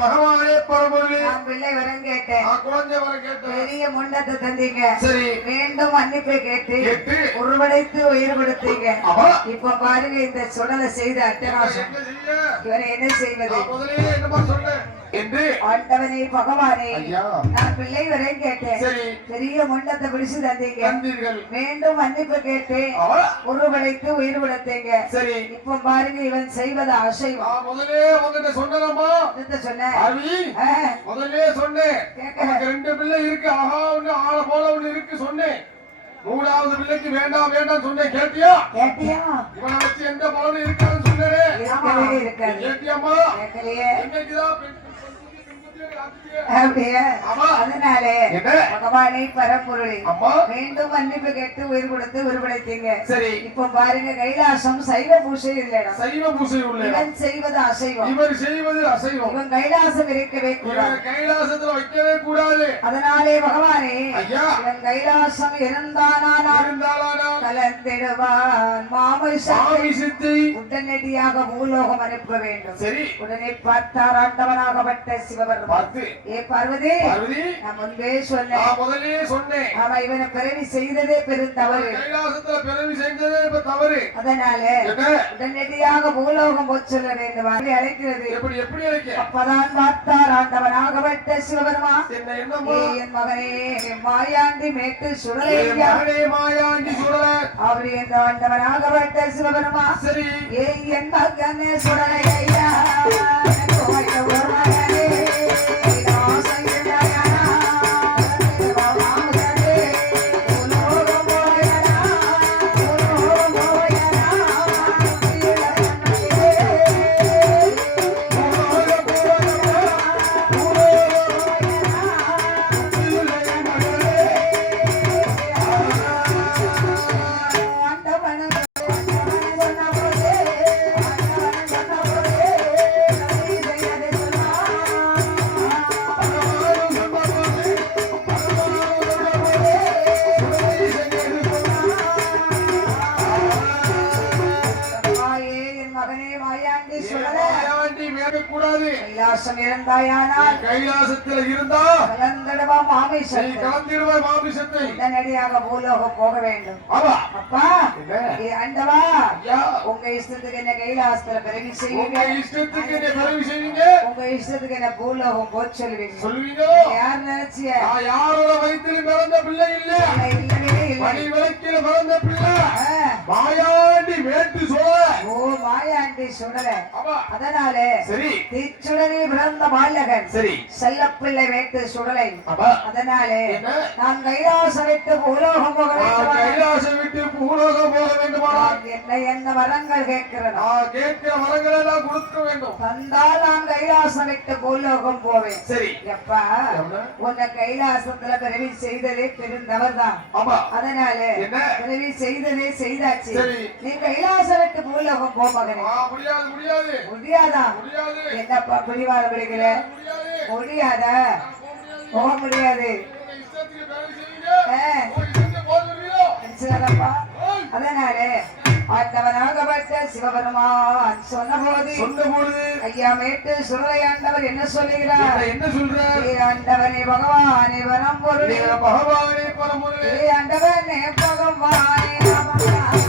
பகவானே பரம்பொருளே பிள்ளை வரம் கேட்டேன். குழந்தை வர கேட்டேன். பெரிய முண்டத்தை தந்தீங்க. சரி. மீண்டும் மன்னிப்பை கேட்டு உருவடைத்து உயிர் கொடுத்தீங்க. இப்ப பாருங்க இந்த சுடலை செய்த அட்டகாசம். இவரை என்ன செய்வது? என்று ஆண்டவனே பகவானே ஐயா. நான் பிள்ளை வரை கேட்டேன். சரி. பெரிய முண்டத்தை பிடிச்சு தந்தீங்க. மீண்டும் மன்னிப்பு கேட்டு அவா உருவடைத்து உயிர் கொடுத்தீங்க. சரி. இப்ப பாருங்க இவன் செய்வது அசைவம். முதலே உங்ககிட்ட சொன்னதம்மா சொன்னேன். முதல்ல சொன்னேன். ரெண்டு பிள்ளை இருக்கு. ஆஹா ஒண்ணு ஆள போல ஒண்ணு இருக்கு சொன்னேன். மூணாவது பிள்ளைக்கு வேண்டாம் வேண்டாம் சொன்னேன். கேட்டியா? கேட்டியா? இவனை வச்சு எந்த பலனும் இருக்காதுன்னு சொன்னேன். கேட்கலையே. என்னைக்குதான் அப்படியே. அதனாலே பகவானை பரம்பொருளை மீண்டும் மன்னிப்பு கேட்டு உயிர் கொடுத்து உருவடைத்தீங்க சரி. இப்ப பாருங்க கைலாசம் சைவ பூசை இல்லை சைவ பூசை உள்ள இவன் செய்வது அசைவம். இவர் செய்வது அசைவம். இவன் கைலாசம் இருக்கவே கூடாது. கைலாசத்துல வைக்கவே கூடாது. அதனாலே பகவானே இவன் கைலாசம் இருந்தாலானால் கலந்திடுவான். சாமி சித்தி உடனடியாக பூலோகம் அனுப்ப வேண்டும். சரி. உடனே பார்த்தார் ஆண்டவனாகப்பட்ட சிவபெருமான். பார்த்து. ஏ பார்வதி நான் முன்பே சொன்னேன். முதல்லயே சொன்னேன். அவன் இவனை பிறவி செய்ததே பெருந்தவறு கைலாசத்துல பிறவி செஞ்சதே இப்ப தவறு. அதனால உடனடியாக பூலோகம் போய் சொல்ல வேண்டும். அதை அழைக்கிறது. எப்படி எப்படி இருக்கு அப்பதான் பார்த்தார் ஆண்டவனாகப்பட்ட என்னம்மா என் மகனே என் மாயாண்டி மேட்டு என் மகனே மாயாண்டி சுடல. அவர் என்ற ஆண்டவனாகப்பட்ட சிவபெருமான் சரி. ஏ என் மகனே சுடலையா வேகக்கூடாது கைலாசம் இருந்தாயானால் கைலாசத்துல இருந்தா கலந்தடவா நீ மாமேஸ்வரன் கலந்திடுவாய் மாமிசத்தை. உடனடியாக பூலோகம் போக வேண்டும். அப்பா. ஐயா. உங்க இஷ்டத்துக்கு என்ன கைலாசத்துல பிறவி உங்க செய்வீங்க இஷ்டத்துக்கு என்ன பிறவி செய்வீங்க. உங்க இஷ்டத்துக்கு என்ன பூலோகம் போக சொல்லுவீங்க. சொல்லுவீங்க யார் நினைச்சிய? நான் யாரோட வயிற்றில் பிறந்த பிள்ளை இல்ல இல்லவே இல்லை மணி விளக்கில பிறந்த பிள்ளை ஆ, மாயாண்டி மேட்டு சோழ ஓ அதனால தீச்சுடரில் பிறந்த பாலகன் செல்லப்பிள்ளை வேட்டு சுடலை. அதனாலே? நான் கைலாசம் விட்டு பூலோகம் போக நான் வேண்டும்? கைலாசம் விட்டு பூலோகம் போக வேண்டுமானால் நான் என்ன என்ன வரங்கள் கேட்கிறதோ நான் கேட்கிற வரங்களை எல்லாம் கொடுக்க வேண்டும். தந்தால் நான் விட்டு பூலோகம் போவேன். சரி. எப்பா? உன்னை கைலாசத்துல பிறவி செய்ததே பெருந்தவர் தான் அதனால? பிறவி செய்ததே செய்தாச்சு. நீ விட்டு பூலோகம் போ மகனே. முடியாது முடியாது. என்னப்பா பிடிவாரம் பிடிக்கிற? முடியாது. போக முடியாது. போக சிவபெருமான் சொன்ன போது சொன்ன பொழுது ஐயா மேட்டு சுரலையாண்டவர் என்ன சொல்லுகிறார்? என்ன- என்ன சொல்ற ஏ ஆண்டவனே பகவானே வரம் பொருளே பகவானே பரமுறை ஏ ஆண்டவனே பகவானே நம